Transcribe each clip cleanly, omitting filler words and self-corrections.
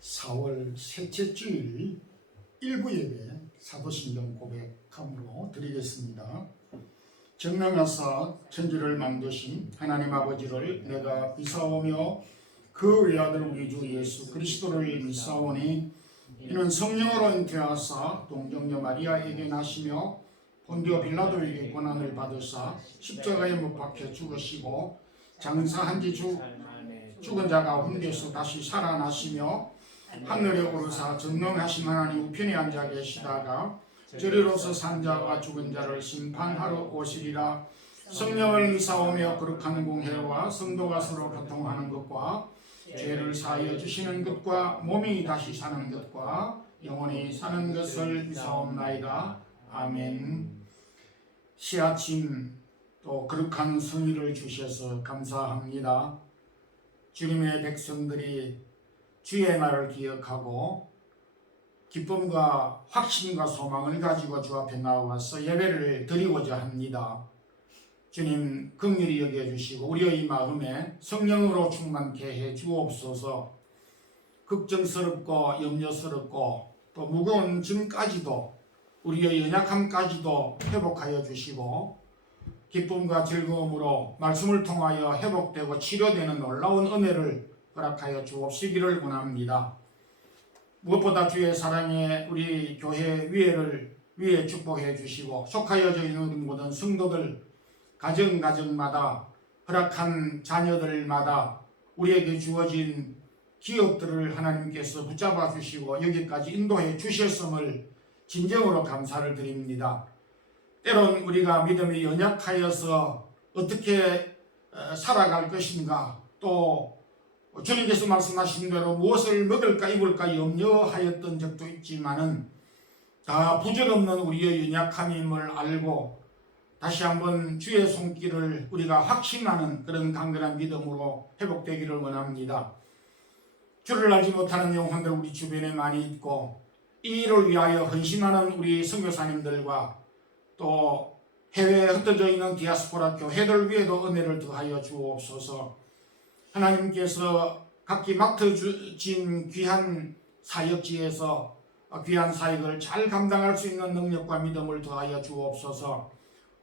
4월 셋째 주일 일부 예배 사도신경 고백함으로 드리겠습니다. 전능하사 천지를 만드신 하나님 아버지를 내가 믿사오며 그 외아들 우리 주 예수 그리스도를 믿사오니 이는 성령으로 잉태하사 동정녀 마리아에게 나시며 본디오 빌라도에게 고난을 받으사 십자가에 못 박혀 죽으시고 장사한 지 죽은 자가 가운데서 다시 살아나시며 하늘에 오르사 전능하신 하나님 우편에 앉아 계시다가 저리로서 산 자와 죽은 자를 심판하러 오시리라. 성령을 믿사오며 거룩한 공회와 성도가 서로 교통하는 것과 죄를 사하여 주시는 것과 몸이 다시 사는 것과 영원히 사는 것을 믿사옵나이다. 아멘. 시아침 또 거룩한 성의를 주셔서 감사합니다. 주님의 백성들이 주의 날을 기억하고 기쁨과 확신과 소망을 가지고 주 앞에 나와서 예배를 드리고자 합니다. 주님 긍휼히 여겨주시고 우리의 마음에 성령으로 충만케 해 주옵소서. 걱정스럽고 염려스럽고 또 무거운 짐까지도 우리의 연약함까지도 회복하여 주시고 기쁨과 즐거움으로 말씀을 통하여 회복되고 치료되는 놀라운 은혜를 허락하여 주옵시기를 원합니다. 무엇보다 주의 사랑에 우리 교회 위에 축복해 주시고 속하여져 있는 모든 성도들 가정마다 허락한 자녀들마다 우리에게 주어진 기업들을 하나님께서 붙잡아 주시고 여기까지 인도해 주셨음을 진정으로 감사를 드립니다. 때론 우리가 믿음이 연약하여서 어떻게 살아갈 것인가, 또 주님께서 말씀하신 대로 무엇을 먹을까 입을까 염려하였던 적도 있지만은 다 부질없는 우리의 연약함임을 알고 다시 한번 주의 손길을 우리가 확신하는 그런 강건한 믿음으로 회복되기를 원합니다. 주를 알지 못하는 영혼들 우리 주변에 많이 있고 이 일을 위하여 헌신하는 우리 선교사님들과 또 해외에 흩어져 있는 디아스포라 교회들 위에도 은혜를 더하여 주옵소서. 하나님께서 각기 맡아주신 귀한 사역지에서 귀한 사역을 잘 감당할 수 있는 능력과 믿음을 더하여 주옵소서.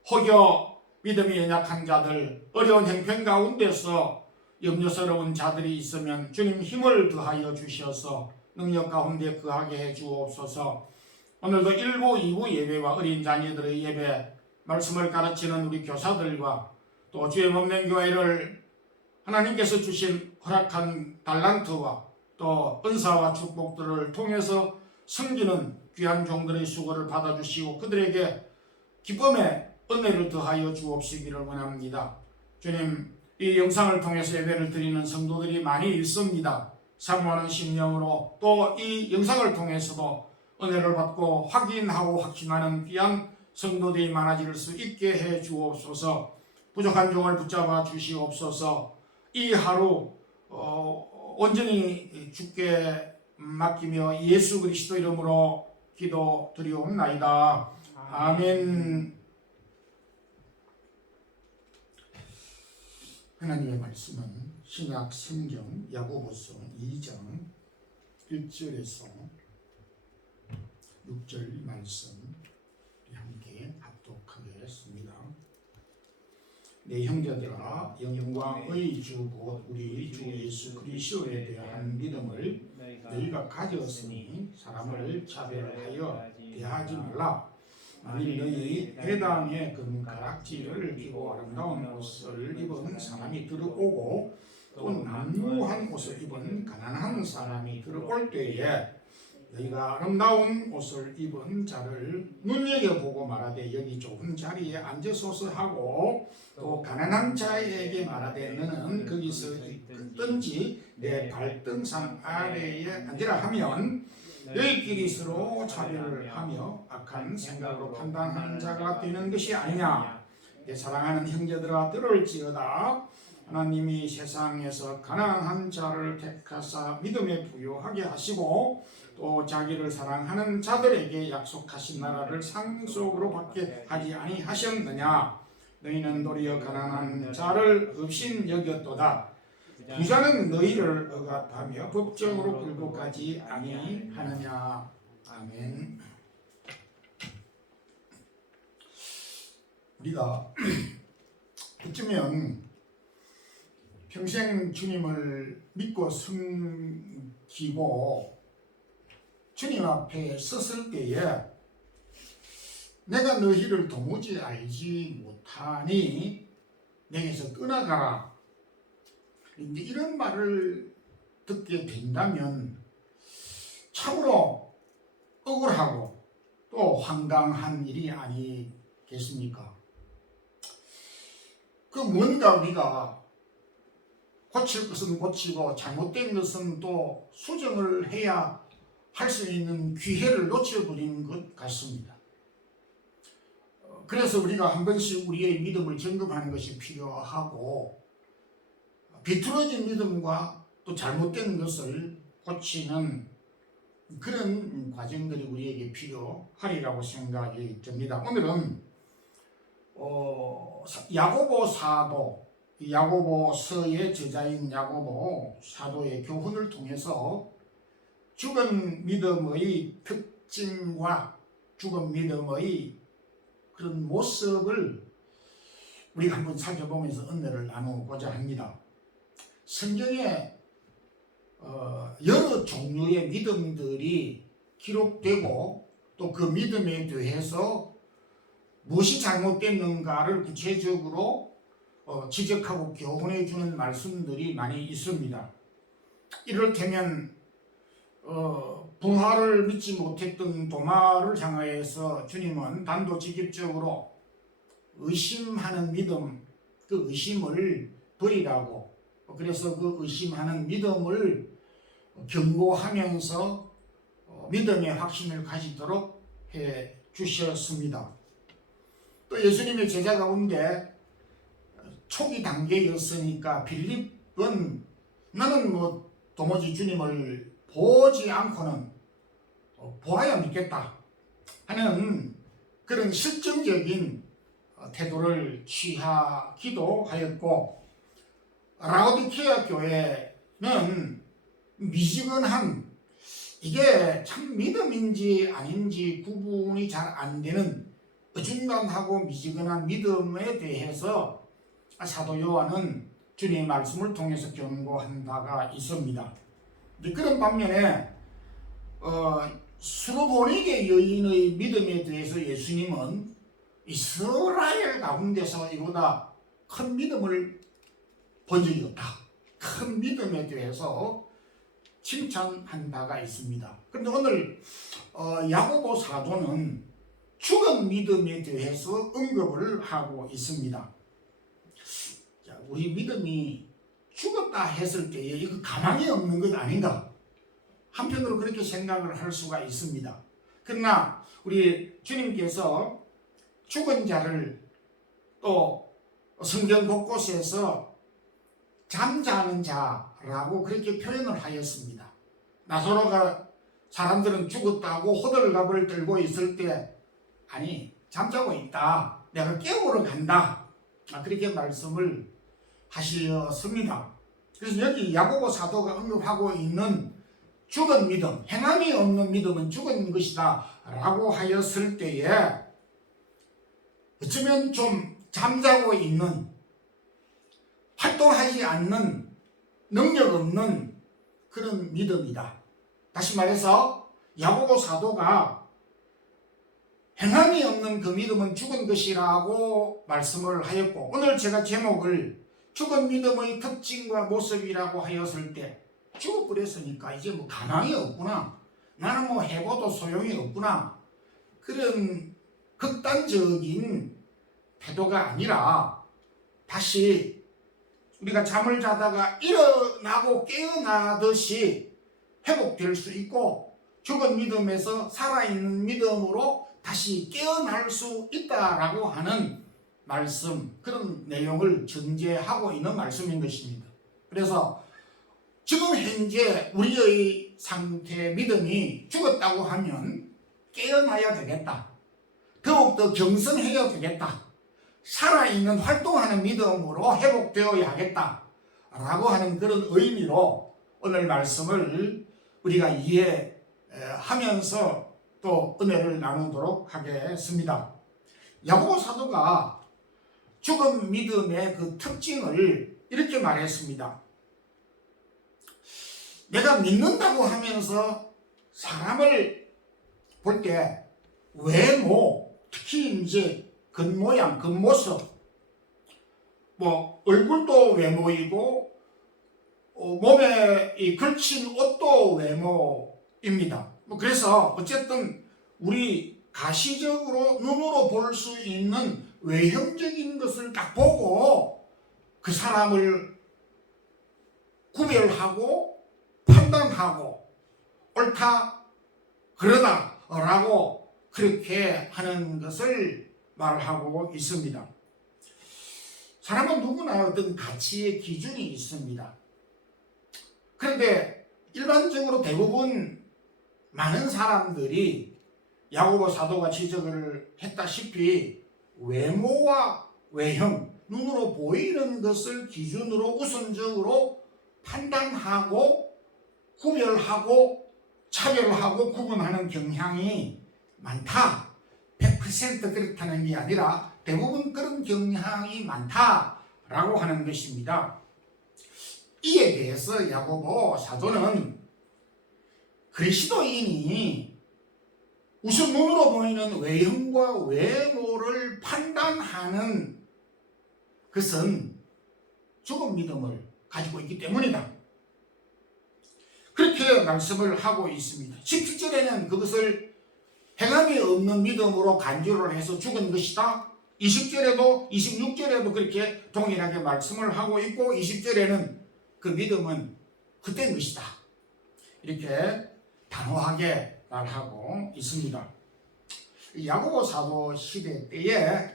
혹여 믿음이 연약한 자들, 어려운 형편 가운데서 염려스러운 자들이 있으면 주님 힘을 더하여 주셔서 능력 가운데 거하게 해 주옵소서. 오늘도 1부, 2부 예배와 어린 자녀들의 예배, 말씀을 가르치는 우리 교사들과 또 주의 몸된 교회를 하나님께서 주신 허락한 달란트와 또 은사와 축복들을 통해서 섬기는 귀한 종들의 수고를 받아주시고 그들에게 기쁨의 은혜를 더하여 주옵시기를 원합니다. 주님, 이 영상을 통해서 예배를 드리는 성도들이 많이 있습니다. 사모하는 심령으로 또 이 영상을 통해서도 은혜를 받고 확인하고 확신하는 귀한 성도들이 많아질 수 있게 해 주옵소서. 부족한 종을 붙잡아 주시옵소서. 이 하루 온전히 주께 맡기며 예수 그리스도 이름으로 기도드리옵나이다. 아멘. 하나님의 말씀은 신약 성경 야고보서 2장 1절에서 6절 말씀 함께 합독하겠습니다. 내 형제들아, 영광의 주 곧 우리 주 예수 그리스도에 대한 믿음을 너희가 가졌으니 사람을 차별하여 대하지 말라. 만일 너희 회당에 금가락지를 끼고 아름다운 옷을 입은 사람이 들어오고 또 난무한 옷을 입은 가난한 사람이 들어올 때에 너희가 아름다운 옷을 입은 자를 눈여겨보고 말하되 여기 좁은 자리에 앉으소서 하고 또 가난한 자에게 말하되 너는 거기서 있든지 내 발등상 아래에 앉으라 하면 너희끼리 서로 차별을 하며 악한 생각으로 판단하는 자가 되는 것이 아니냐. 내 사랑하는 형제들아, 들을지어다. 하나님이 세상에서 가난한 자를 택하사 믿음에 부유하게 하시고 또 자기를 사랑하는 자들에게 약속하신 나라를 상속으로 받게 하지 아니하셨느냐. 너희는 도리어 가난한 자를 없인 여겼도다. 부자는 너희를 억압하며 법정으로 끌고 가지 아니하느냐. 아멘. 우리가 어쩌면 평생 주님을 믿고 섬기고 주님 앞에 섰을 때에 내가 너희를 도무지 알지 못하니 내게서 떠나가라. 이제 이런 말을 듣게 된다면 참으로 억울하고 또 황당한 일이 아니겠습니까? 그 뭔가 우리가 고칠 것은 고치고 잘못된 것은 또 수정을 해야 할 수 있는 기회를 놓쳐버리는 것 같습니다. 그래서 우리가 한 번씩 우리의 믿음을 점검하는 것이 필요하고 비틀어진 믿음과 또 잘못된 것을 고치는 그런 과정들이 우리에게 필요하리라고 생각이 듭니다. 오늘은 야고보 사도, 야고보서의 저자인 야고보 사도의 교훈을 통해서 죽은 믿음의 특징과 죽은 믿음의 그런 모습을 우리가 한번 살펴보면서 은혜를 나누고자 합니다. 성경에 여러 종류의 믿음들이 기록되고 또 그 믿음에 대해서 무엇이 잘못됐는가를 구체적으로 지적하고 교훈해 주는 말씀들이 많이 있습니다. 이를테면 부활을 믿지 못했던 도마를 향하여서 주님은 단도직입적으로 의심하는 믿음, 그 의심을 버리라고, 그래서 그 의심하는 믿음을 경고하면서 믿음의 확신을 가지도록 해 주셨습니다. 또 예수님의 제자 가운데 초기 단계였으니까 빌립은 나는 도무지 주님을 보지 않고는 보아야 믿겠다 하는 그런 실증적인 태도를 취하기도 하였고, 라오디케아 교회는 미지근한, 이게 참 믿음인지 아닌지 구분이 잘 안 되는 어중간하고 미지근한 믿음에 대해서 사도 요한은 주님의 말씀을 통해서 경고한 바가 있습니다. 그런 반면에 수로보니게 여인의 믿음에 대해서 예수님은 이스라엘 가운데서 이보다 큰 믿음을 본 적이 없다, 큰 믿음에 대해서 칭찬한 바가 있습니다. 그런데 오늘 야고보 사도는 죽은 믿음에 대해서 언급을 하고 있습니다. 자, 우리 믿음이 죽었다 했을 때에 이거 가망이 없는 것 아닌가? 한편으로 그렇게 생각을 할 수가 있습니다. 그러나 우리 주님께서 죽은 자를 또 성경 곳곳에서 잠자는 자라고 그렇게 표현을 하였습니다. 나사로가 사람들은 죽었다고 호들갑을 들고 있을 때 아니 잠자고 있다, 내가 깨우러 간다, 그렇게 말씀을 하셨습니다. 그래서 여기 야고보 사도가 언급하고 있는 죽은 믿음, 행함이 없는 믿음은 죽은 것이다 라고 하였을 때에 어쩌면 좀 잠자고 있는, 활동하지 않는, 능력 없는 그런 믿음이다. 다시 말해서 야고보 사도가 행함이 없는 그 믿음은 죽은 것이라고 말씀을 하였고, 오늘 제가 제목을 죽은 믿음의 특징과 모습이라고 하였을 때 죽어버렸으니까 이제 가망이 없구나, 나는 해봐도 소용이 없구나, 그런 극단적인 태도가 아니라 다시 우리가 잠을 자다가 일어나고 깨어나듯이 회복될 수 있고 죽은 믿음에서 살아있는 믿음으로 다시 깨어날 수 있다라고 하는 말씀, 그런 내용을 전제하고 있는 말씀인 것입니다. 그래서 지금 현재 우리의 상태 믿음이 죽었다고 하면 깨어나야 되겠다, 더욱더 경성해야 되겠다, 살아있는 활동하는 믿음으로 회복되어야 하겠다 라고 하는 그런 의미로 오늘 말씀을 우리가 이해하면서 또 은혜를 나누도록 하겠습니다. 야고보 사도가 죽은 믿음의 그 특징을 이렇게 말했습니다. 내가 믿는다고 하면서 사람을 볼 때 외모, 특히 이제 겉모양, 겉모습, 얼굴도 외모이고 몸에 이 걸친 옷도 외모입니다. 그래서 어쨌든 우리 가시적으로 눈으로 볼 수 있는 외형적인 것을 딱 보고 그 사람을 구별하고 판단하고 옳다 그러다 라고 그렇게 하는 것을 말하고 있습니다. 사람은 누구나 어떤 가치의 기준이 있습니다. 그런데 일반적으로 대부분 많은 사람들이 야고보 사도가 지적을 했다시피 외모와 외형, 눈으로 보이는 것을 기준으로 우선적으로 판단하고 구별하고 차별하고 구분하는 경향이 많다. 100% 그렇다는 게 아니라 대부분 그런 경향이 많다라고 하는 것입니다. 이에 대해서 야고보 사도는 그리스도인이 우선 눈으로 보이는 외형과 외모를 판단하는 것은 죽은 믿음을 가지고 있기 때문이다. 그렇게 말씀을 하고 있습니다. 17절에는 그것을 행함이 없는 믿음으로 간주를 해서 죽은 것이다. 20절에도 26절에도 그렇게 동일하게 말씀을 하고 있고 20절에는 그 믿음은 그때인 것이다. 이렇게 단호하게 말하고 있습니다. 야고보 사도 시대 때에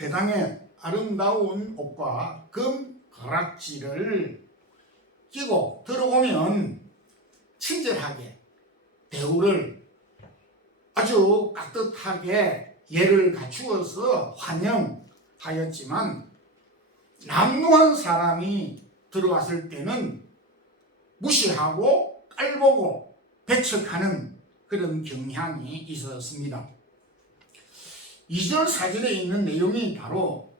회당에 아름다운 옷과 금 가락지를 끼고 들어오면 친절하게 대우를 아주 깍듯하게 예를 갖추어서 환영하였지만 남루한 사람이 들어왔을 때는 무시하고 깔보고 배척하는 그런 경향이 있었습니다. 2절 4절에 있는 내용이 바로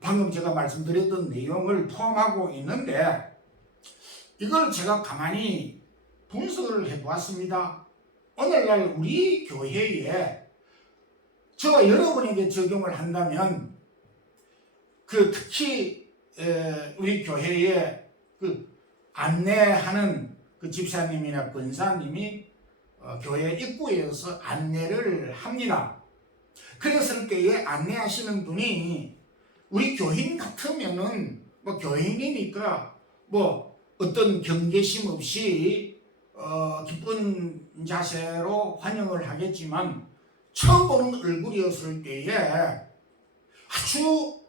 방금 제가 말씀드렸던 내용을 포함하고 있는데 이걸 제가 가만히 분석을 해보았습니다. 오늘날 우리 교회에 저와 여러분에게 적용을 한다면 특히 우리 교회에 안내하는 집사님이나 권사님이 교회 입구에서 안내를 합니다. 그랬을 때에 안내하시는 분이 우리 교인 같으면은 교인이니까 어떤 경계심 없이 기쁜 자세로 환영을 하겠지만 처음 보는 얼굴이었을 때에 아주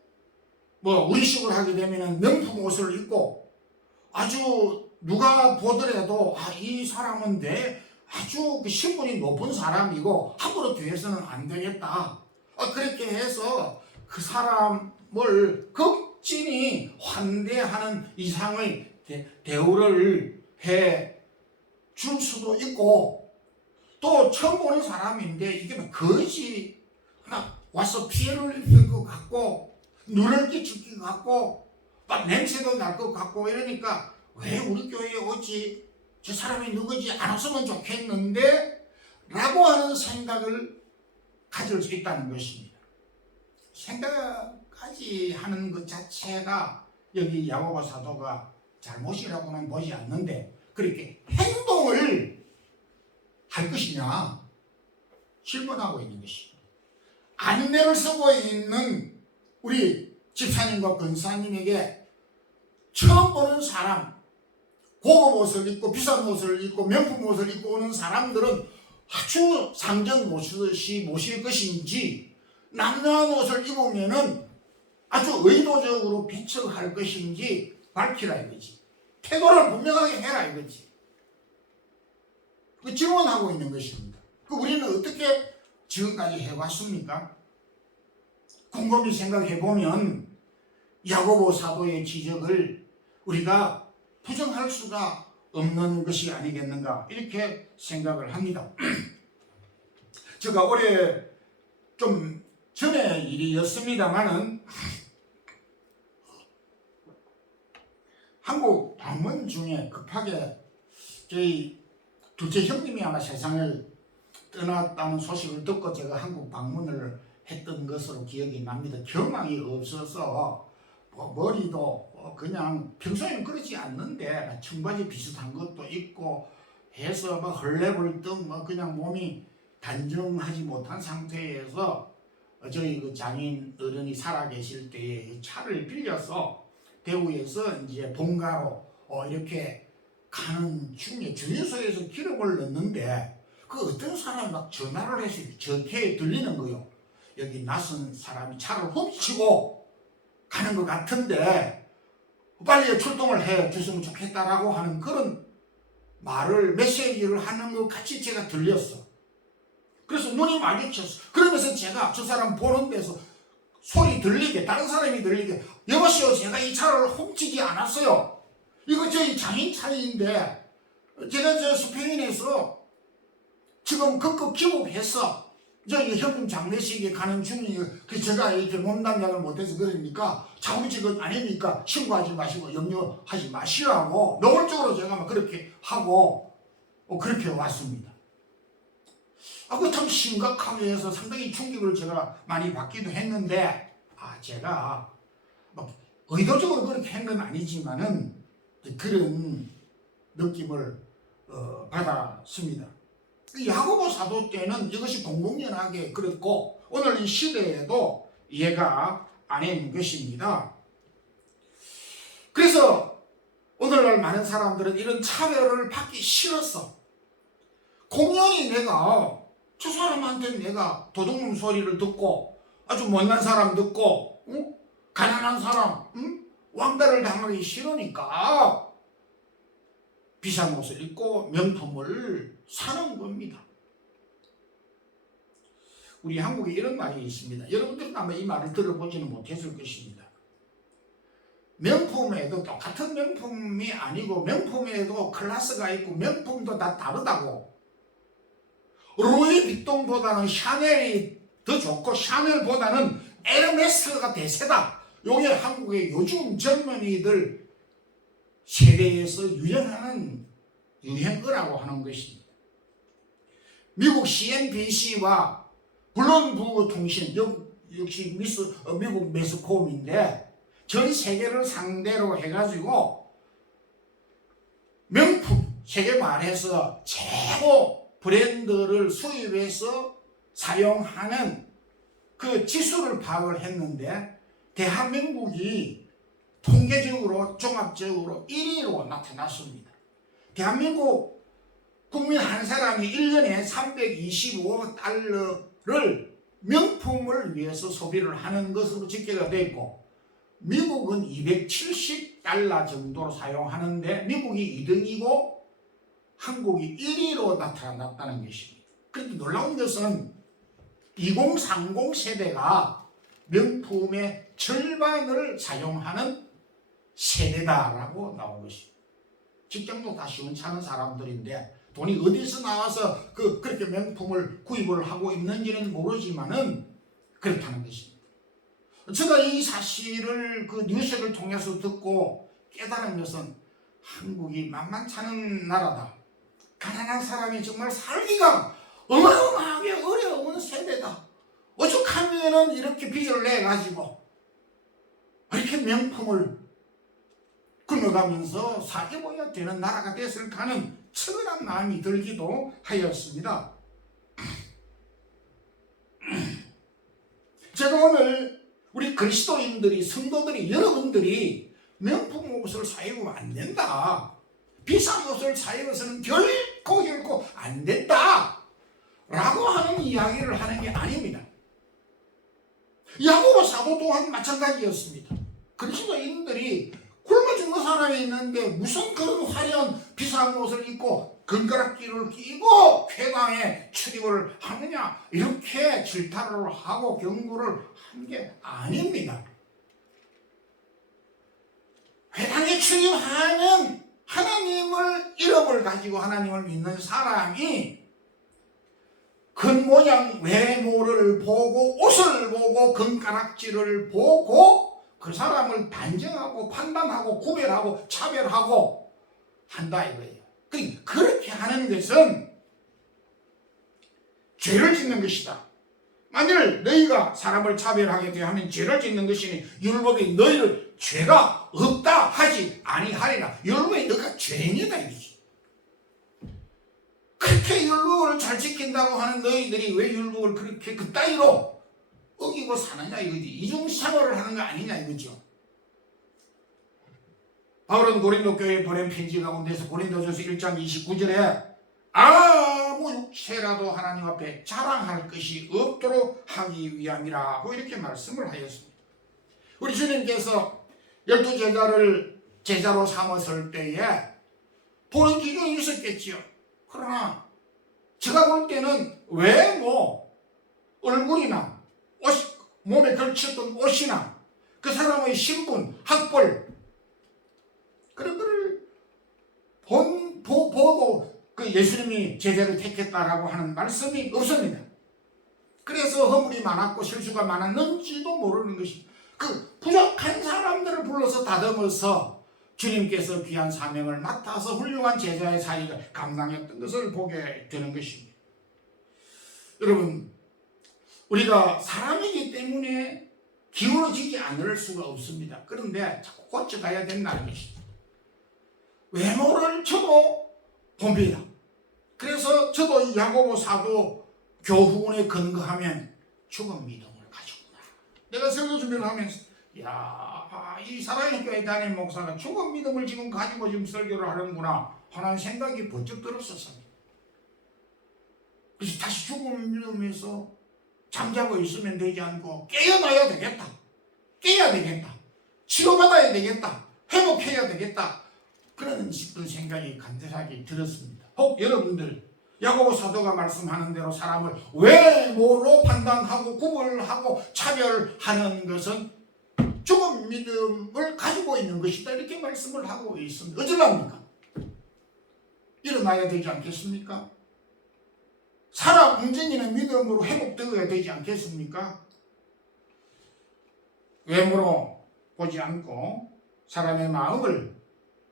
우리식으로 하게 되면 명품 옷을 입고 아주 누가 보더라도 이 사람은 아주 신분이 높은 사람이고 함부로 뒤에서는 안 되겠다. 그렇게 해서 그 사람을 극진히 환대하는 이상의 대우를 해 줄 수도 있고 또 처음 보는 사람인데 이게 거지 와서 피해를 입힐 것 같고 눈을 끼칠 것 같고 냄새도 날 것 같고 이러니까 왜 우리 교회에 오지? 저 사람이 누구지? 안 왔으면 좋겠는데 라고 하는 생각을 가질 수 있다는 것입니다. 생각까지 하는 것 자체가 여기 야고보 사도가 잘못이라고는 보지 않는데 그렇게 행동을 할 것이냐 질문하고 있는 것입니다. 안내를 쓰고 있는 우리 집사님과 권사님에게 처음 보는 사람, 고급 옷을 입고 비싼 옷을 입고 명품 옷을 입고 오는 사람들은 아주 상전 모실 것인지 남루한 옷을 입으면은 아주 의도적으로 배척할 것인지 밝히라 이거지. 태도를 분명하게 해라 이거지. 질문하고 있는 것입니다. 우리는 어떻게 지금까지 해왔습니까? 곰곰이 생각해보면 야고보 사도의 지적을 우리가 부정할 수가 없는 것이 아니겠는가 이렇게 생각을 합니다. 제가 올해 좀 전의 일이었습니다마는 한국 방문 중에 급하게 저희 둘째 형님이 아마 세상을 떠났다는 소식을 듣고 제가 한국 방문을 했던 것으로 기억이 납니다. 경황이 없어서 머리도 그냥 평소에는 그러지 않는데 청바지 비슷한 것도 입고 해서 헐레벌떡 그냥 몸이 단정하지 못한 상태에서 저희 그 장인 어른이 살아계실 때에 차를 빌려서 대구에서 이제 본가로 이렇게 가는 중에 주유소에서 기름을 넣는데 그 어떤 사람이 막 전화를 해서 저렇게 들리는 거요. 여기 낯선 사람이 차를 훔치고 가는 것 같은데 빨리 출동을 해 주시면 좋겠다라고 하는 그런 말을 메시지를 하는 것 같이 제가 들렸어. 그래서 눈이 마주쳤어. 그러면서 제가 저 사람 보는 데서 소리 들리게 다른 사람이 들리게 여보시오 제가 이 차를 훔치지 않았어요. 이거 저희 장인 차인데 제가 저 스페인에서 지금 급급 귀국해서 저희 형님 장례식에 가는 중이에요. 그래서 제가 이렇게 몸담약을 못해서 그러니까 자우지건 아니니까 신고하지 마시고 염려하지 마시라고 노골적으로 제가 막 그렇게 하고 그렇게 왔습니다. 그 참 심각하게 해서 상당히 충격을 제가 많이 받기도 했는데 제가 막 의도적으로 그렇게 한 건 아니지만은 그런 느낌을 받았습니다. 야고보 사도 때는 이것이 공공연하게 그랬고 오늘 이 시대에도 이해가 안 되는 것입니다. 그래서 오늘날 많은 사람들은 이런 차별을 받기 싫었어. 공연히 내가 저 사람한테 내가 도둑놈 소리를 듣고 아주 못난 사람 듣고 가난한 사람 왕따를 당하기 싫으니까 비싼 옷을 입고 명품을 사는 겁니다. 우리 한국에 이런 말이 있습니다. 여러분들은 아마 이 말을 들어보지는 못했을 것입니다. 명품에도 똑같은 명품이 아니고 명품에도 클래스가 있고 명품도 다 다르다고. 루이비통보다는 샤넬이 더 좋고 샤넬보다는 에르메스가 대세다. 이게 한국의 요즘 젊은이들 세대에서 유행하는 유행어라고 하는 것입니다. 미국 CNBC와 블룸버그 통신 역시 미국 매스컴인데 전 세계를 상대로 해가지고 명품 세계 말해서 최고 브랜드를 수입해서 사용하는 그 지수를 파악을 했는데 대한민국이 통계적으로 종합적으로 1위로 나타났습니다. 대한민국 국민 한 사람이 1년에 325억 달러를 명품을 위해서 소비를 하는 것으로 집계가 되어 있고 미국은 270달러 정도로 사용하는데 미국이 2등이고 한국이 1위로 나타났다는 것입니다. 그런데 놀라운 것은 2030 세대가 명품의 절반을 사용하는 세대다라고 나온 것입니다. 직장도 다 시원찮은 사람들인데 돈이 어디서 나와서 그렇게 명품을 구입을 하고 있는지는 모르지만은 그렇다는 것입니다. 제가 이 사실을 그 뉴스를 통해서 듣고 깨달은 것은 한국이 만만찮은 나라다. 가난한 사람이 정말 살기가 어마어마하게 어려운 세대다. 오죽하면은 이렇게 빚을 내가지고 이렇게 명품을 끊어가면서 사귀어야 되는 나라가 됐을까 하는 측은한 마음이 들기도 하였습니다. 제가 오늘 우리 그리스도인들이 성도들이 여러분들이 명품 옷을 사입으면 안 된다. 비싼 옷을 사입어서는 결코 안 된다. 라고 하는 이야기를 하는 게 아닙니다. 야고보 사도 또한 마찬가지였습니다. 그리스도인들이 굶어 죽는 사람이 있는데 무슨 그런 화려한 비싼 옷을 입고 금가락지를 끼고 쾌강에 출입을 하느냐 이렇게 질타를 하고 경고를 한 게 아닙니다. 회당에 출입하는 하나님을 이름을 가지고 하나님을 믿는 사람이 겉모양 외모를 보고 옷을 보고 금가락지를 보고 그 사람을 단정하고 판단하고 구별하고 차별하고 한다 이거예요. 그렇게 하는 것은 죄를 짓는 것이다. 만일 너희가 사람을 차별하게 되면 죄를 짓는 것이니 율법이 너희를 죄가 없다 하지 아니하리라. 율법이 너희가 죄인이다 이거지. 그렇게 율법을 잘 지킨다고 하는 너희들이 왜 율법을 그렇게 그따위로 어기고 사느냐 이거지. 이중생활을 하는 거 아니냐 이거죠. 바울은 고린도 교회에 보낸 편지 가운데서 고린도전서 1장 29절에 아무 육체라도 하나님 앞에 자랑할 것이 없도록 하기 위함이라고 이렇게 말씀을 하였습니다. 우리 주님께서 12제자를 제자로 삼았을 때에 보는 기준이 있었겠지요. 그러나 제가 볼 때는 외모, 얼굴이나 옷, 몸에 걸쳤던 옷이나 그 사람의 신분, 학벌 그런 거를 보고 그 예수님이 제자를 택했다라고 하는 말씀이 없습니다. 그래서 허물이 많았고 실수가 많았는지도 모르는 것이 그 부족한 사람들을 불러서 다듬어서 주님께서 귀한 사명을 맡아서 훌륭한 제자의 사역을 감당했던 것을 보게 되는 것입니다. 여러분, 우리가 사람이기 때문에 기울어지지 않을 수가 없습니다. 그런데 자꾸 고쳐가야 된다는 것입니다. 외모를 저도 봅니다. 그래서 저도 이 야고보 사도 교훈에 근거하면 죽은 믿음을 가지구나. 내가 설교 준비를 하면서 이 사랑의 교회 담임 목사가 죽은 믿음을 지금 가지고 지금 설교를 하는구나 하는 생각이 번쩍 들었었습니다. 그래서 다시 죽은 믿음에서 잠자고 있으면 되지 않고 깨어나야 되겠다. 깨야 되겠다. 치료받아야 되겠다. 회복해야 되겠다. 그런 생각이 간절하게 들었습니다. 혹 여러분들 야고보 사도가 말씀하는 대로 사람을 외모로 판단하고 구별하고 차별하는 것은 죽은 믿음을 가지고 있는 것이다 이렇게 말씀을 하고 있습니다. 어쩌랍니까? 일어나야 되지 않겠습니까? 사람 움직이는 믿음으로 회복되어야 되지 않겠습니까? 외모로 보지 않고 사람의 마음을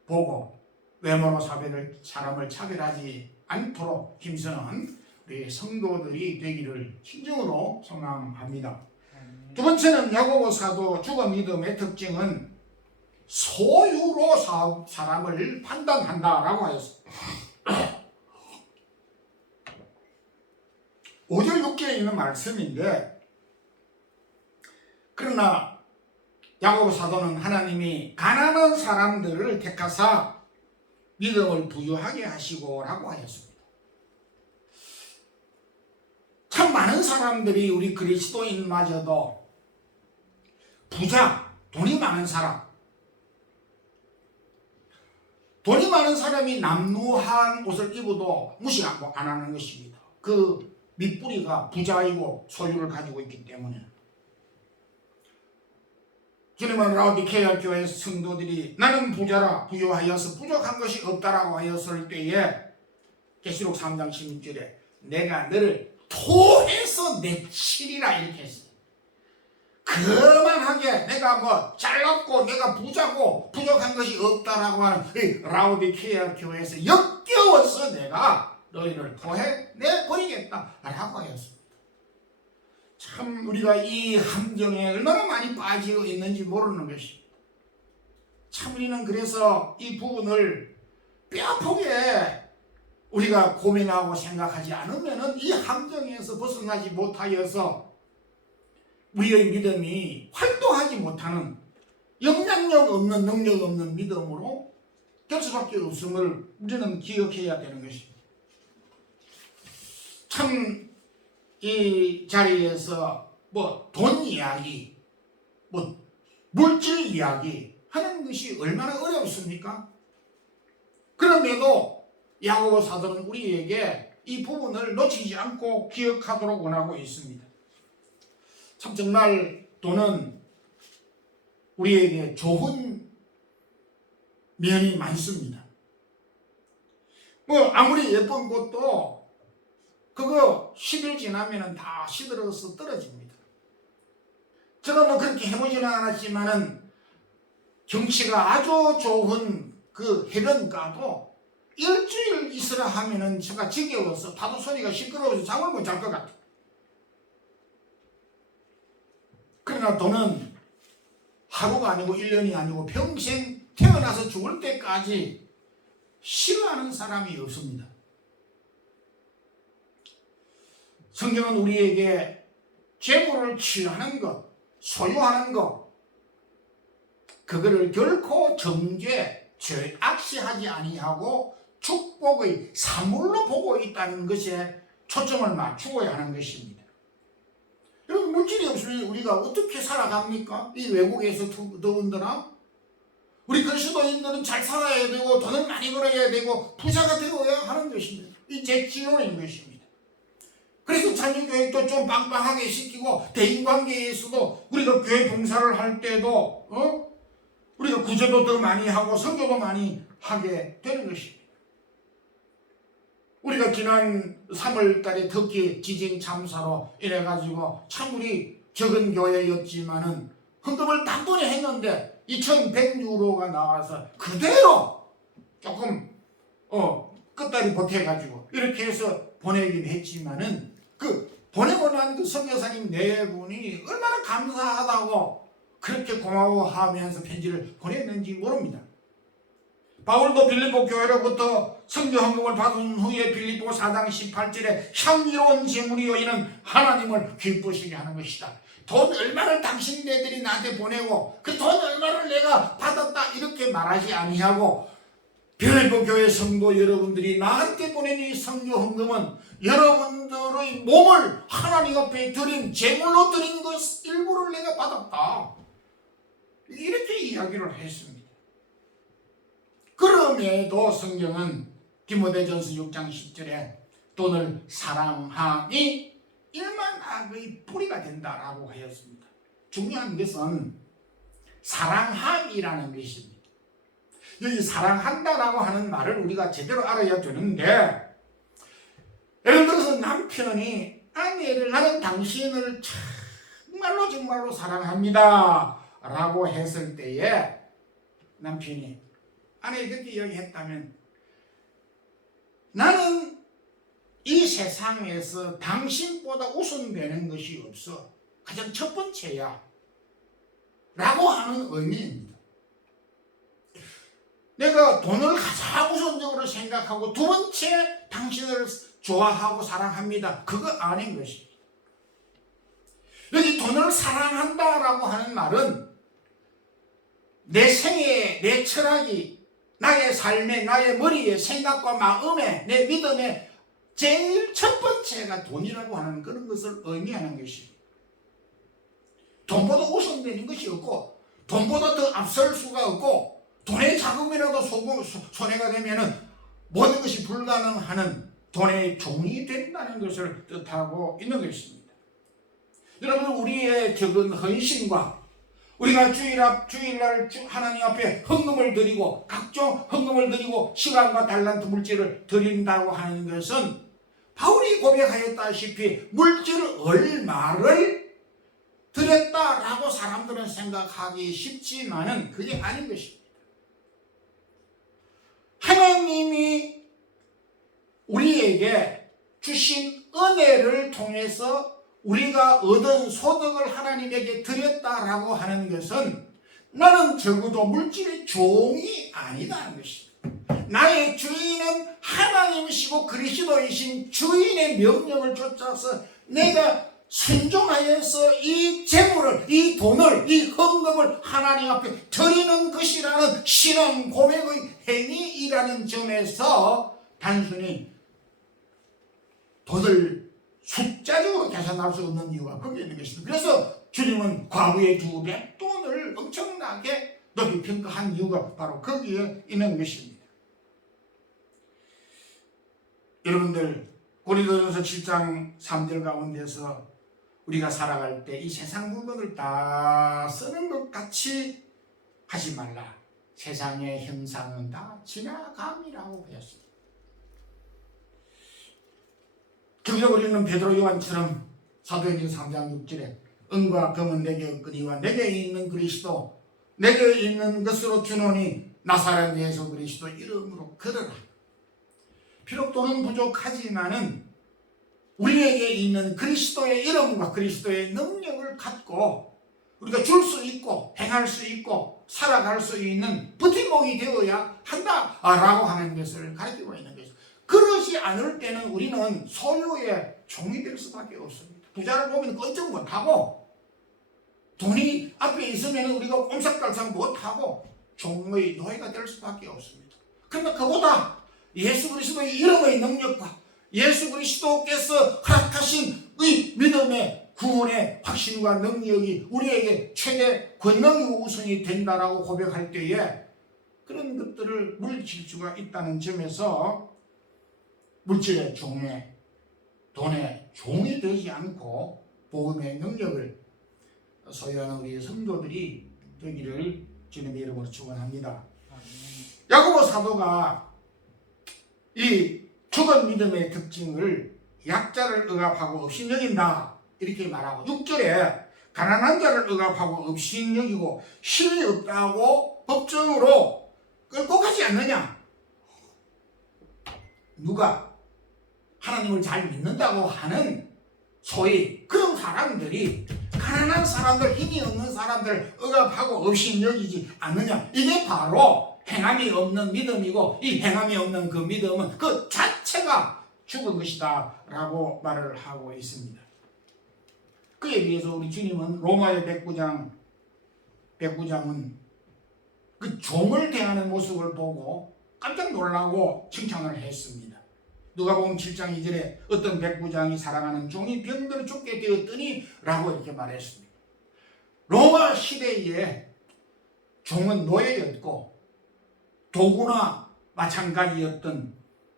보고 외모로 사람을 차별하지 않도록 힘쓰는 우리 성도들이 되기를 진정으로 소망합니다. 두 번째는 야고보 사도 죽은 믿음의 특징은 소유로 사람을 판단한다라고 하였습니다. 5절 6절에 있는 말씀인데 그러나 야고보 사도는 하나님이 가난한 사람들을 택하사 믿음을 부유하게 하시고 라고 하였습니다. 참 많은 사람들이 우리 그리스도인마저도 부자, 돈이 많은 사람이 남루한 옷을 입어도 무시하고 안 하는 것입니다. 그 밑뿌리가 부자이고 소유를 가지고 있기 때문에. 주님은 라오디케아 교회 성도들이 나는 부자라 부유하여서 부족한 것이 없다라고 하였을 때에 계시록 3장 16절에 내가 너를 토해서 내치리라 이렇게 했어요. 그만하게 내가 뭐 잘났고 내가 부자고 부족한 것이 없다라고 하는 이 라오디케아 교회에서 역겨워서 내가 너희를 토해내버리겠다라고 하였습니다. 참 우리가 이 함정에 얼마나 많이 빠지고 있는지 모르는 것입니다. 참 우리는 그래서 이 부분을 뼈아프게 우리가 고민하고 생각하지 않으면 이 함정에서 벗어나지 못하여서 우리의 믿음이 활동하지 못하는 영향력 없는 능력 없는 믿음으로 될 수밖에 없음을 우리는 기억해야 되는 것입니다. 참 이 자리에서 뭐 돈 이야기, 뭐 물질 이야기 하는 것이 얼마나 어렵습니까? 그런데도 야고보 사도는 우리에게 이 부분을 놓치지 않고 기억하도록 원하고 있습니다. 참 정말 돈은 우리에게 좋은 면이 많습니다. 뭐 아무리 예쁜 꽃도 그거 10일 지나면 다 시들어서 떨어집니다. 제가 뭐 그렇게 해보지는 않았지만은 경치가 아주 좋은 그 해변가도 일주일 있으라 하면은 제가 지겨워서 파도 소리가 시끄러워서 잠을 못 잘 것 같아요. 그러나 돈은 하루가 아니고 1년이 아니고 평생 태어나서 죽을 때까지 싫어하는 사람이 없습니다. 성경은 우리에게 재물을 취하는 것, 소유하는 것, 그거를 결코 정죄, 악시하지 아니하고 축복의 사물로 보고 있다는 것에 초점을 맞추어야 하는 것입니다. 여러분, 물질이 없으면 우리가 어떻게 살아갑니까? 이 외국에서 더군다나 우리 그리스도인들은 잘 살아야 되고 돈을 많이 벌어야 되고 부자가 되어야 하는 것입니다. 이 제 지론인 것입니다. 그래서 자녀교육도 좀 빵빵하게 시키고 대인관계에서도 우리가 교회 봉사를 할 때도 우리가 구제도 더 많이 하고 선교도 많이 하게 되는 것입니다. 우리가 지난 3월 달에 터키 지진 참사로 이래가지고 참 우리 적은 교회였지만은 헌금을 단번에 했는데 2,100유로가 나와서 그대로 조금 끝다리 보태가지고 이렇게 해서 보내긴 했지만은 그 보내고 난 그 선교사님 네 분이 얼마나 감사하다고 그렇게 고마워하면서 편지를 보냈는지 모릅니다. 바울도 빌립보 교회로부터 선교 헌금을 받은 후에 빌립보 4장 18절에 향기로운 제물이요 이는 하나님을 기쁘시게 하는 것이다. 돈 얼마를 당신네들이 나한테 보내고 그 돈 얼마를 내가 받았다 이렇게 말하지 아니하고 빌립보 교회 성도 여러분들이 나한테 보낸 이 선교 헌금은 여러분들의 몸을 하나님 앞에 드린 제물로 드린 것 일부를 내가 받았다. 이렇게 이야기를 했습니다. 그럼에도 성경은 디모데전서 6장 10절에 돈을 사랑하니 일만 악의 뿌리가 된다라고 하였습니다. 중요한 것은 사랑함이라는 것입니다. 여기 사랑한다라고 하는 말을 우리가 제대로 알아야 되는데, 예를 들어서 남편이 아내를 나는 당신을 정말로 사랑합니다 라고 했을 때에 남편이 아내에게 그렇게 이야기했다면 나는 이 세상에서 당신보다 우선되는 것이 없어. 가장 첫 번째야. 라고 하는 의미입니다. 내가 돈을 가장 우선적으로 생각하고 두 번째 당신을 좋아하고 사랑합니다. 그거 아닌 것입니다. 여기 돈을 사랑한다라고 하는 말은 내 생애, 내 철학이 나의 삶에, 나의 머리에, 생각과 마음에, 내 믿음에 제일 첫 번째가 돈이라고 하는 그런 것을 의미하는 것입니다. 돈보다 우선되는 것이 없고 돈보다 더 앞설 수가 없고 돈의 자금이라도 손해가 되면 모든 것이 불가능하는 돈의 종이 된다는 것을 뜻하고 있는 것입니다. 여러분, 우리의 적은 헌신과 우리가 주일날 하나님 앞에 헌금을 드리고 각종 헌금을 드리고 시간과 달란트 물질을 드린다고 하는 것은 바울이 고백하였다시피 물질 얼마를 드렸다라고 사람들은 생각하기 쉽지만은 그게 아닌 것입니다. 하나님이 우리에게 주신 은혜를 통해서 우리가 얻은 소득을 하나님에게 드렸다라고 하는 것은 나는 적어도 물질의 종이 아니다는 것입니다. 나의 주인은 하나님이시고 그리스도이신 주인의 명령을 쫓아서 내가 순종하여서 이 재물을, 이 돈을, 이 헌금을 하나님 앞에 드리는 것이라는 신앙 고백의 행위이라는 점에서 단순히 돈을 숫자적으로 계산할 수 없는 이유가 거기에 있는 것입니다. 그래서 주님은 과거의 2배 돈을 엄청나게 높이 평가한 이유가 바로 거기에 있는 것입니다. 여러분들, 고린도전서 7장 3절 가운데서 우리가 살아갈 때 이 세상 물건을 다 쓰는 것 같이 하지 말라. 세상의 형상은 다 지나감이라고 하였습니다. 저기서 우리는 베드로 요한처럼 사도행전 3장 6절에 은과 금은 내게 없거니와 내게 있는 그리스도 내게 있는 것으로 주노니 나사렛 예수 그리스도 이름으로 걸어라. 비록 돈은 부족하지만은 우리에게 있는 그리스도의 이름과 그리스도의 능력을 갖고 우리가 줄 수 있고 행할 수 있고 살아갈 수 있는 버팀목이 되어야 한다라고 하는 것을 가르치고 있는 것이죠. 그러지 않을 때는 우리는 소유의 종이 될 수밖에 없습니다. 부자를 보면 꼼짝 못하고 돈이 앞에 있으면 우리가 꼼짝달싹 못하고 종의 노예가 될 수밖에 없습니다. 그러나 그보다 예수 그리스도의 이름의 능력과 예수 그리스도께서 허락하신 이 믿음의 구원의 확신과 능력이 우리에게 최대 권능이 우선이 된다라고 고백할 때에 그런 것들을 물리칠 수가 있다는 점에서 물질의 종에 돈의 종이 되지 않고 복음의 능력을 소유하는 우리 성도들이 되기를 주님의 이름으로 축원합니다. 야고보 사도가 이 죽은 믿음의 특징을 약자를 억압하고 없인 여긴다 이렇게 말하고 6절에 가난한 자를 억압하고 없인 여기고 힘이 없다고 법정으로 끌고 가지 않느냐. 누가 하나님을 잘 믿는다고 하는 소위 그런 사람들이 가난한 사람들, 힘이 없는 사람들 억압하고 없인 여기지 않느냐. 이게 바로 행함이 없는 믿음이고 이 행함이 없는 그 믿음은 그 자체가 죽은 것이다 라고 말을 하고 있습니다. 그에 비해서 우리 주님은 로마의 백부장은 그 종을 대하는 모습을 보고 깜짝 놀라고 칭찬을 했습니다. 누가복음 7장 2절에 어떤 백부장이 사랑하는 종이 병들어 죽게 되었더니 라고 이렇게 말했습니다. 로마 시대에 종은 노예였고 도구나 마찬가지였던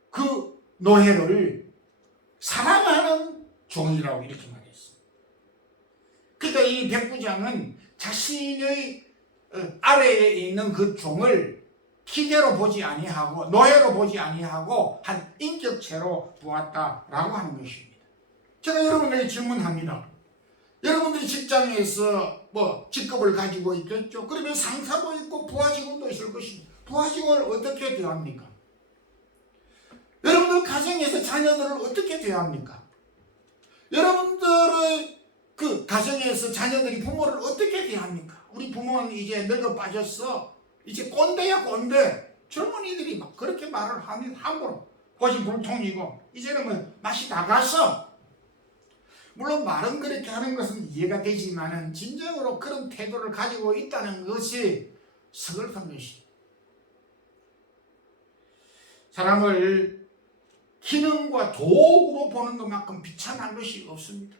그 노예를 사랑하는 종이라고 이렇게 말했습니다. 그러니까 이 백부장은 자신의 아래에 있는 그 종을 기계로 보지 아니하고 노예로 보지 아니하고 한 인격체로 보았다라고 하는 것입니다. 제가 여러분에게 질문합니다. 여러분들이 직장에서 직급을 가지고 있겠죠. 그러면 상사도 있고 부하직원도 있을 것입니다. 부하직원을 어떻게 대합니까? 여러분들 가정에서 자녀들을 어떻게 대합니까? 여러분들의 그 가정에서 자녀들이 부모를 어떻게 대합니까? 우리 부모는 이제 늙어 빠졌어. 이제 꼰대야 꼰대. 젊은이들이 막 그렇게 말을 하면 함부로 고집불통이고 이제는 맛이 나갔어. 물론 말은 그렇게 하는 것은 이해가 되지만은 진정으로 그런 태도를 가지고 있다는 것이 서글픈 것이. 사람을 기능과 도구로 보는 것만큼 비참한 것이 없습니다.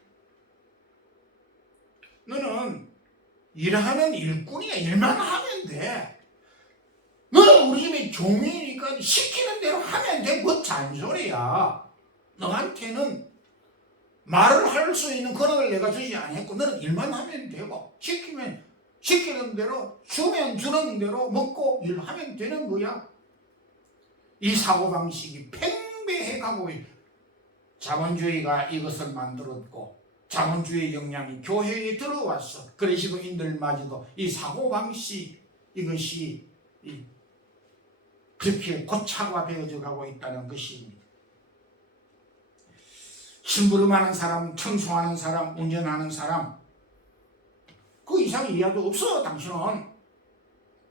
너는 일하는 일꾼이야. 일만 하면 돼. 너는 우리 집에 종이니까 시키는 대로 하면 돼. 뭐 잔소리야. 너한테는 말을 할 수 있는 권한을 내가 주지 않았고 너는 일만 하면 되고 시키면 시키는 대로 주면 주는 대로 먹고 일하면 되는 거야. 이 사고방식이 팽배해가고 자본주의가 이것을 만들었고 자본주의 영향이 교회에 들어왔어. 그리스도인들마저도 이 사고방식 이것이 그렇게 고착화되어져 가고 있다는 것입니다. 심부름하는 사람, 청소하는 사람, 운전하는 사람 그 이상 이해도 없어. 당신은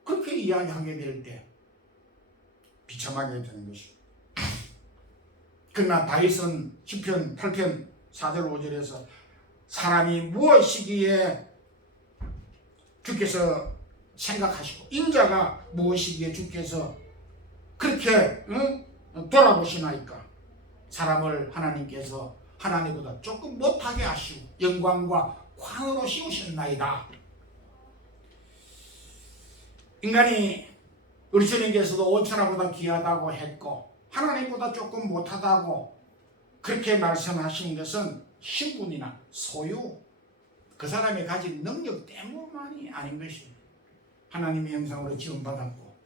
그렇게 이야기하게 될 때 비참하게 되는 것입니다. 그러나 다윗은 시편 8편 4절 5절에서 사람이 무엇이기에 주께서 생각하시고 인자가 무엇이기에 주께서 그렇게 돌아보시나이까. 사람을 하나님께서 하나님보다 조금 못하게 하시고 영광과 광으로 씌우셨나이다. 인간이 우리 주님께서도 오천하보다 귀하다고 했고 하나님보다 조금 못하다고 그렇게 말씀하신 것은 신분이나 소유, 그 사람이 가진 능력 때문만이 아닌 것입니다. 하나님의 형상으로 지음받았고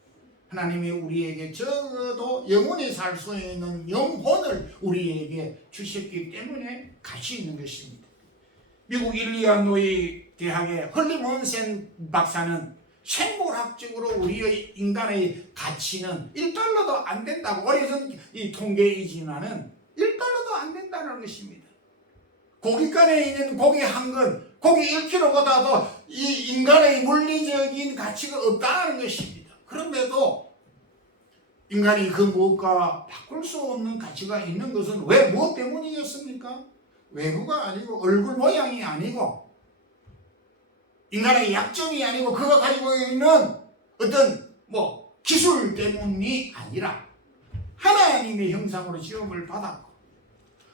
하나님이 우리에게 적어도 영원히 살 수 있는 영혼을 우리에게 주셨기 때문에 가치 있는 것입니다. 미국 일리노이 대학의 헐리몬센 박사는 생물학적으로 우리의 인간의 가치는 1달러도 안 된다고, 어려선 이 통계이지만은 1달러도 안 된다는 것입니다. 고깃간에 있는 고기 한 근, 고기 1kg보다도 이 인간의 물리적인 가치가 없다는 것입니다. 그런데도 인간이 그 무엇과 바꿀 수 없는 가치가 있는 것은 왜, 무엇 때문이겠습니까? 외모가 아니고, 얼굴 모양이 아니고, 인간의 약점이 아니고, 그가 가지고 있는 어떤 기술 때문이 아니라 하나님의 형상으로 지음을 받았고,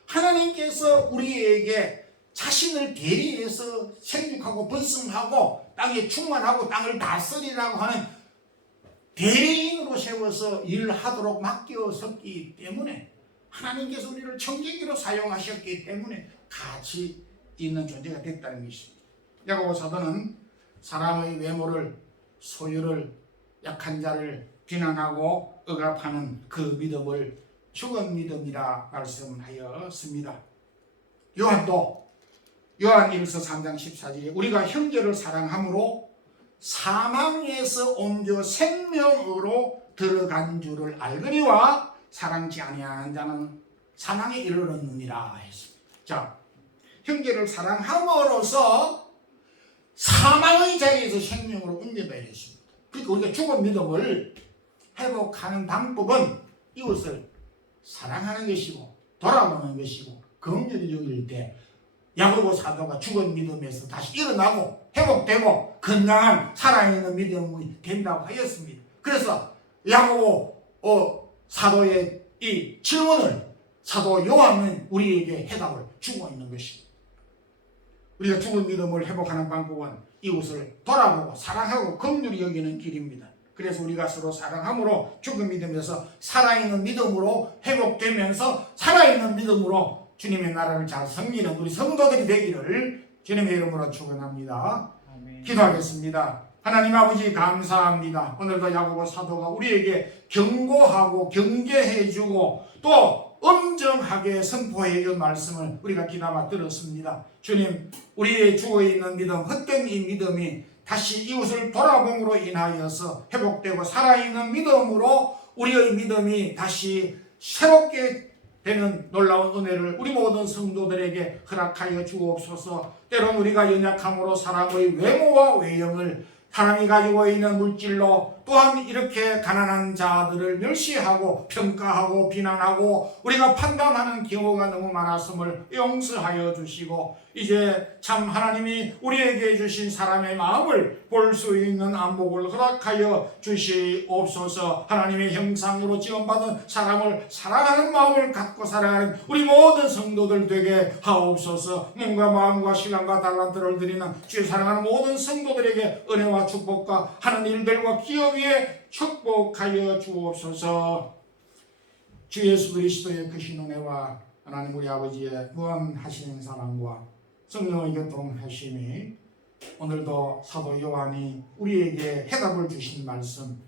하나님께서 우리에게 자신을 대리해서 생육하고 번성하고 땅에 충만하고 땅을 다스리라고 하는 대리인으로 세워서 일하도록 맡겼었기 때문에, 하나님께서 우리를 청지기로 사용하셨기 때문에 가치 있는 존재가 됐다는 것입니다. 야고보 사도는 사람의 외모를, 소유를, 약한 자를 비난하고 억압하는 그 믿음을 죽은 믿음이라 말씀하였습니다. 요한도 요한 1서 3장 14절에 우리가 형제를 사랑함으로 사망에서 옮겨 생명으로 들어간 줄을 알거니와 사랑치 아니하는 자는 사망에 이르렀느니라 했습니다. 자, 형제를 사랑함으로써 사망의 자리에서 생명으로 옮겨다 했습니다. 그러니까 우리가 죽은 믿음을 회복하는 방법은 이것을 사랑하는 것이고 돌아보는 것이고, 긍휼히 여길 때 야고보 사도가 죽은 믿음에서 다시 일어나고 회복되고 건강한 살아있는 믿음이 된다고 하였습니다. 그래서 야고보 사도의 이 질문을 사도 요한은 우리에게 해답을 주고 있는 것입니다. 우리가 죽은 믿음을 회복하는 방법은 이웃을 돌아보고 사랑하고 긍휼히 여기는 길입니다. 그래서 우리가 서로 사랑함으로 죽은 믿음에서 살아있는 믿음으로 회복되면서 살아있는 믿음으로 주님의 나라를 잘 섬기는 우리 성도들이 되기를 주님의 이름으로 축원합니다. 기도하겠습니다. 하나님 아버지 감사합니다. 오늘도 야고보 사도가 우리에게 경고하고 경계해주고 또 엄정하게 선포해준 말씀을 우리가 귀담아 들었습니다. 주님, 우리의 죽어있는 믿음, 헛된 이 믿음이 다시 이웃을 돌아봄으로 인하여서 회복되고 살아있는 믿음으로 우리의 믿음이 다시 새롭게 되는 놀라운 은혜를 우리 모든 성도들에게 허락하여 주옵소서. 때론 우리가 연약함으로 사람의 외모와 외형을 사람이 가지고 있는 물질로 또한 이렇게 가난한 자들을 멸시하고 평가하고 비난하고 우리가 판단하는 경우가 너무 많았음을 용서하여 주시고, 이제 참 하나님이 우리에게 주신 사람의 마음을 볼 수 있는 안목을 허락하여 주시옵소서. 하나님의 형상으로 지음받은 사람을 사랑하는 마음을 갖고 살아가는 우리 모든 성도들 되게 하옵소서. 몸과 마음과 시간과 달란트를 드리는 주의 사랑하는 모든 성도들에게 은혜와 축복과 하는 일들과 기업 위에 축복하여 주옵소서. 주 예수 그리스도의 크신 은혜와 하나님 우리 아버지의 무한하신 사랑과 성령의 교통하심이 오늘도 사도 요한이 우리에게 해답을 주신 말씀,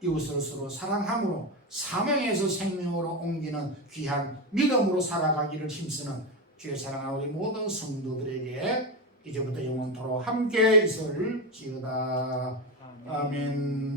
이웃을 서로 사랑함으로 사명에서 생명으로 옮기는 귀한 믿음으로 살아가기를 힘쓰는 주의 사랑하는 우리 모든 성도들에게 이제부터 영원토록 함께 있을지어다. 아멘.